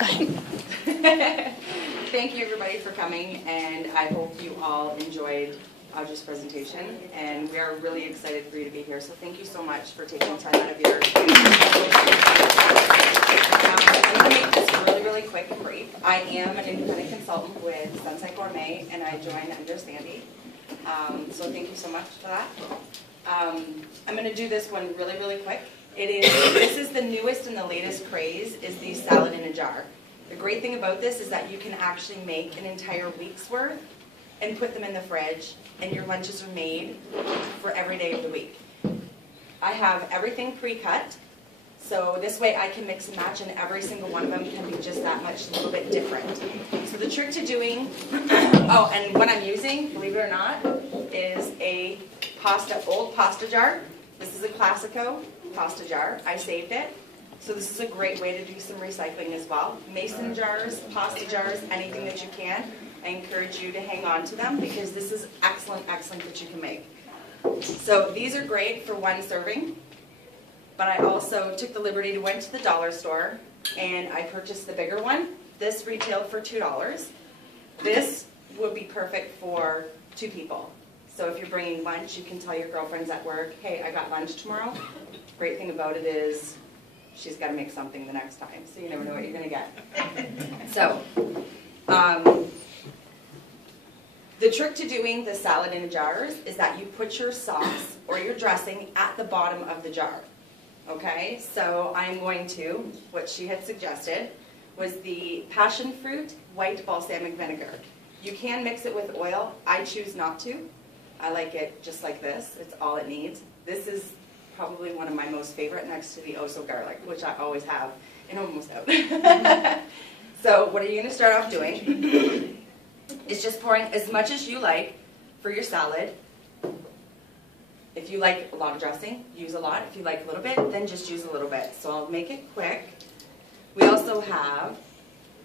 Go ahead. Thank you everybody for coming, and I hope you all enjoyed Audrey's presentation, and we are really excited for you to be here, so thank you so much for taking time out of your I'm going to make this really quick and brief. I am an independent consultant with Gourmet, and I joined under Sandy, so thank you so much for that. I'm going to do this one really quick. This is the newest and the latest craze, is the salad in a jar. The great thing about this is that you can actually make an entire week's worth and put them in the fridge, and your lunches are made for every day of the week. I have everything pre-cut, so this way I can mix and match, and every single one of them can be just that much, a little bit different. So the trick to doing, oh, and what I'm using, believe it or not, is a old pasta jar. This is a Classico pasta jar. I saved it. So this is a great way to do some recycling as well. Mason jars, pasta jars, anything that you can. I encourage you to hang on to them because this is excellent that you can make. So these are great for one serving, but I also took the liberty to went to the dollar store and I purchased the bigger one. This retailed for $2. This would be perfect for 2 people. So if you're bringing lunch, you can tell your girlfriends at work, hey, I got lunch tomorrow. Great thing about it is she's got to make something the next time, so you never know what you're going to get. So, the trick to doing the salad in jars is that you put your sauce or your dressing at the bottom of the jar. Okay, so I'm going to, what she had suggested, was the passion fruit white balsamic vinegar. You can mix it with oil. I choose not to. I like it just like this. It's all it needs. This is probably one of my most favorite, next to the Oso garlic, which I always have and almost out. So what are you going to start off doing is just pouring as much as you like for your salad. If you like a lot of dressing, use a lot. If you like a little bit, then just use a little bit. So I'll make it quick. We also have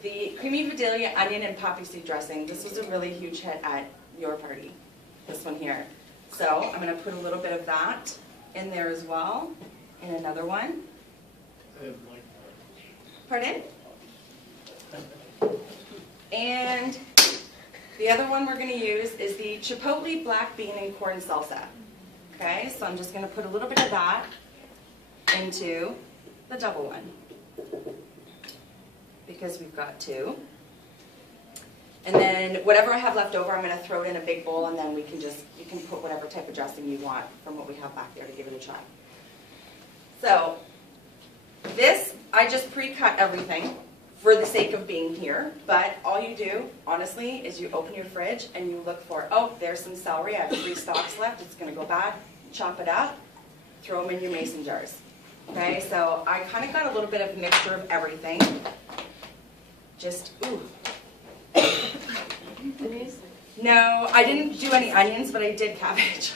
the creamy Vidalia onion and poppy seed dressing. This was a really huge hit at your party, this one here. So I'm going to put a little bit of that in there as well, and another one. Pardon? And the other one we're going to use is the chipotle black bean and corn salsa. Okay, so I'm just going to put a little bit of that into the double one, because we've got 2. And then whatever I have left over, I'm going to throw it in a big bowl, and then you can put whatever type of dressing you want from what we have back there to give it a try. So this, I just pre-cut everything for the sake of being here, but all you do, honestly, is you open your fridge and you look for, oh, there's some celery, I have 3 stalks left, it's going to go bad, chop it up, throw them in your mason jars. Okay, so I kind of got a little bit of mixture of everything. Just, ooh. No, I didn't do any onions, but I did cabbage.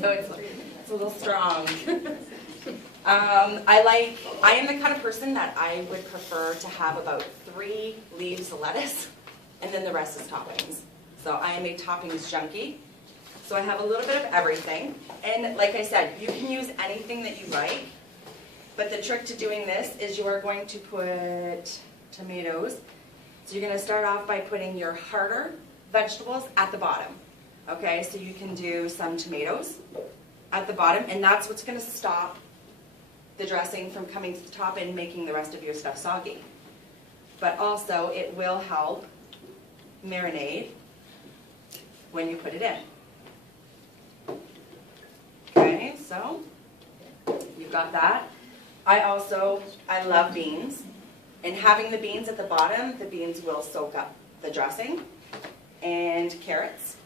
So it's a little strong. I am the kind of person that I would prefer to have about 3 leaves of lettuce, and then the rest is toppings. So I am a toppings junkie. So I have a little bit of everything. And like I said, you can use anything that you like, but the trick to doing this is you are going to put tomatoes. So you're going to start off by putting your harder vegetables at the bottom. Okay, so you can do some tomatoes at the bottom, and that's what's going to stop the dressing from coming to the top and making the rest of your stuff soggy. But also, it will help marinate when you put it in. Okay, so you've got that. I love beans. And having the beans at the bottom, the beans will soak up the dressing. And carrots.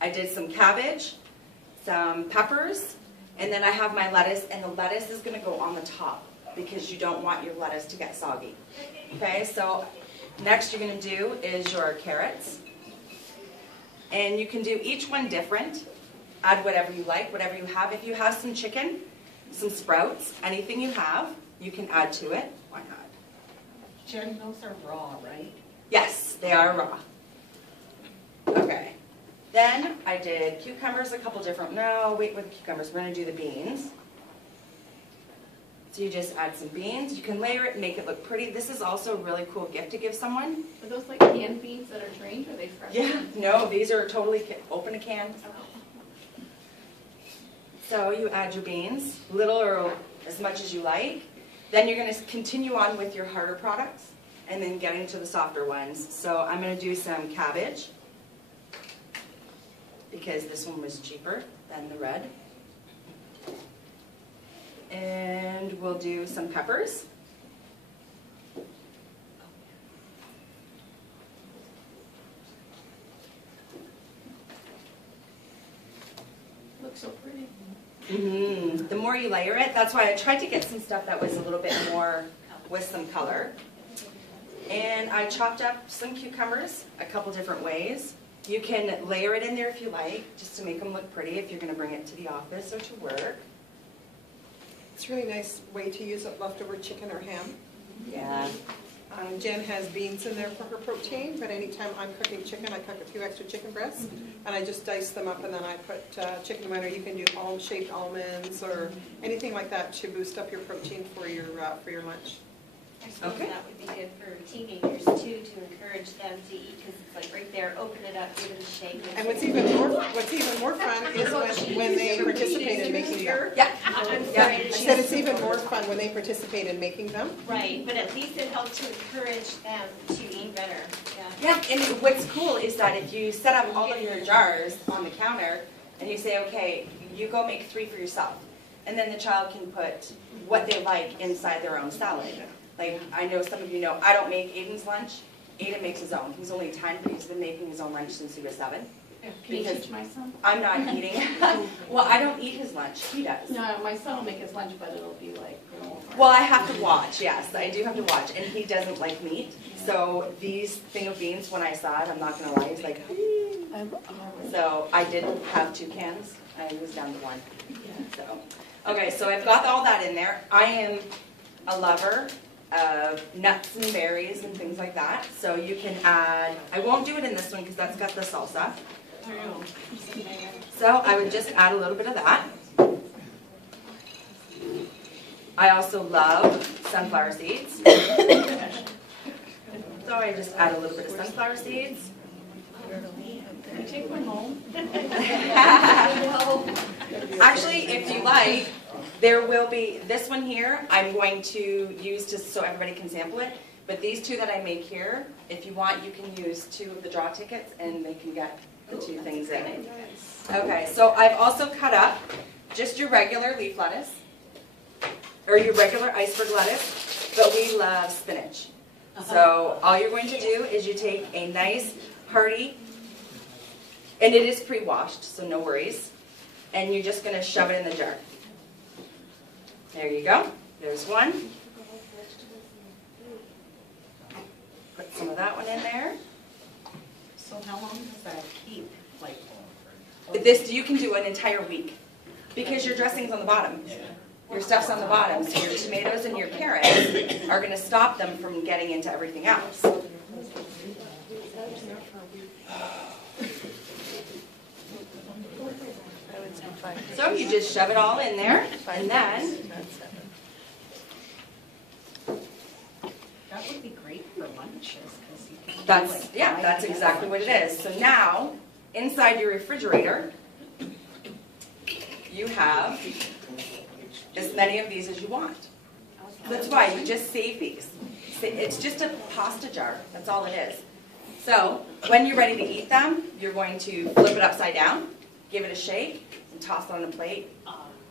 I did some cabbage, some peppers, and then I have my lettuce, and the lettuce is going to go on the top because you don't want your lettuce to get soggy. Okay, so next you're going to do is your carrots. And you can do each one different. Add whatever you like, whatever you have. If you have some chicken, some sprouts, anything you have, you can add to it. Why not? Jen, those are raw, right? Yes, they are raw. Okay. Then I did cucumbers, a couple different, no, wait with the cucumbers, we're going to do the beans. So you just add some beans. You can layer it and make it look pretty. This is also a really cool gift to give someone. Are those like canned beans that are drained, or are they fresh? Yeah, no, these are totally open a can. So you add your beans, little or as much as you like. Then you're going to continue on with your harder products and then getting to the softer ones. So I'm going to do some cabbage because this one was cheaper than the red. And we'll do some peppers. Looks so pretty. The more you layer it, that's why I tried to get some stuff that was a little bit more with some color. And I chopped up some cucumbers a couple different ways. You can layer it in there if you like, just to make them look pretty if you're going to bring it to the office or to work. It's a really nice way to use up leftover chicken or ham. Yeah. Jen has beans in there for her protein, but anytime I'm cooking chicken, I cook a few extra chicken breasts, and I just dice them up, and then I put chicken in. Or you can do shaped almonds or anything like that to boost up your protein for your lunch. I suppose Okay. that would be good for teenagers too, to encourage them to eat, because it's like right there, open it up, give it a shake. And what's even more fun is when they participate in making them. Yeah. I'm Yeah. sorry. I said it's even more fun when they participate in making them. Right, but at least it helps to encourage them to eat better, yeah. Yeah, and what's cool is that if you set up all of your jars on the counter and you say, okay, you go make 3 for yourself, and then the child can put what they like inside their own salad. Like, I know some of you know, I don't make Aiden's lunch. Aiden makes his own. He's only 10, but he's been making his own lunch since he was 7. Can you teach my son? I'm not eating. Well, I don't eat his lunch. He does. No, my son will make his lunch, but it'll be like granola. Well, I have to watch, yes. I do have to watch. And he doesn't like meat. So these thing of beans, when I saw it, I'm not going to lie, he's like, so I did have 2 cans. I was down to 1. So, okay, so I've got all that in there. I am a lover of nuts and berries and things like that. So you can add, I won't do it in this one because that's got the salsa. So I would just add a little bit of that. I also love sunflower seeds. So I just add a little bit of sunflower seeds. Can you take one home? Actually, if you like, there will be, this one here, I'm going to use just so everybody can sample it. But these 2 that I make here, if you want, you can use 2 of the draw tickets and they can get the 2 things in. Okay, so I've also cut up just your regular leaf lettuce, or your regular iceberg lettuce, but we love spinach. So all you're going to do is you take a nice hearty, and it is pre-washed, so no worries, and you're just going to shove it in the jar. There you go. There's one. Put some of that one in there. So how long does that keep? Like, This you can do an entire week because your dressing's on the bottom. Your stuff's on the bottom, so your tomatoes and your carrots are going to stop them from getting into everything else. So you just shove it all in there, and then that would be great for lunches because you can. that's exactly what it is. So now, inside your refrigerator, you have as many of these as you want. That's why you just save these. It's just a pasta jar. That's all it is. So when you're ready to eat them, you're going to flip it upside down, give it a shake, and toss it on a plate.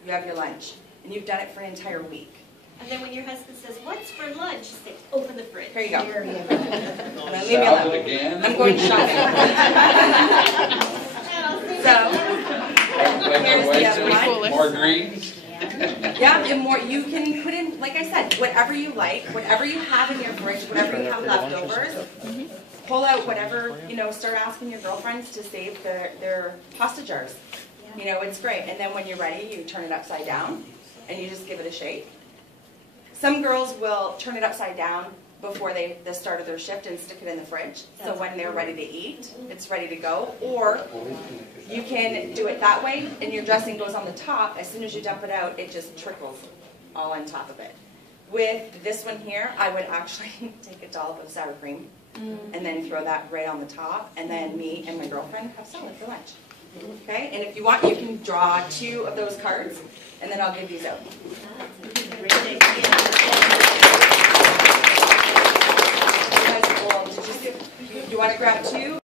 You have your lunch. And you've done it for an entire week. And then when your husband says, what's for lunch? You say, open the fridge. Here you go. Now, leave me Salad alone. again? I'm going shopping. So, here's the other one. More greens? Yeah, and more, you can put in, like I said, whatever you like, whatever you have in your fridge, whatever you have leftovers. Pull out whatever, start asking your girlfriends to save their pasta jars. It's great. And then when you're ready, you turn it upside down and you just give it a shake. Some girls will turn it upside down before the start of their shift and stick it in the fridge. So when they're ready to eat, it's ready to go. Or you can do it that way and your dressing goes on the top. As soon as you dump it out, it just trickles. all on top of it. With this one here, I would actually take a dollop of sour cream and then throw that right on the top, and then me and my girlfriend have salad for lunch. Okay, and if you want, you can draw 2 of those cards, and then I'll give these out. Great idea. You guys will, you want to grab 2?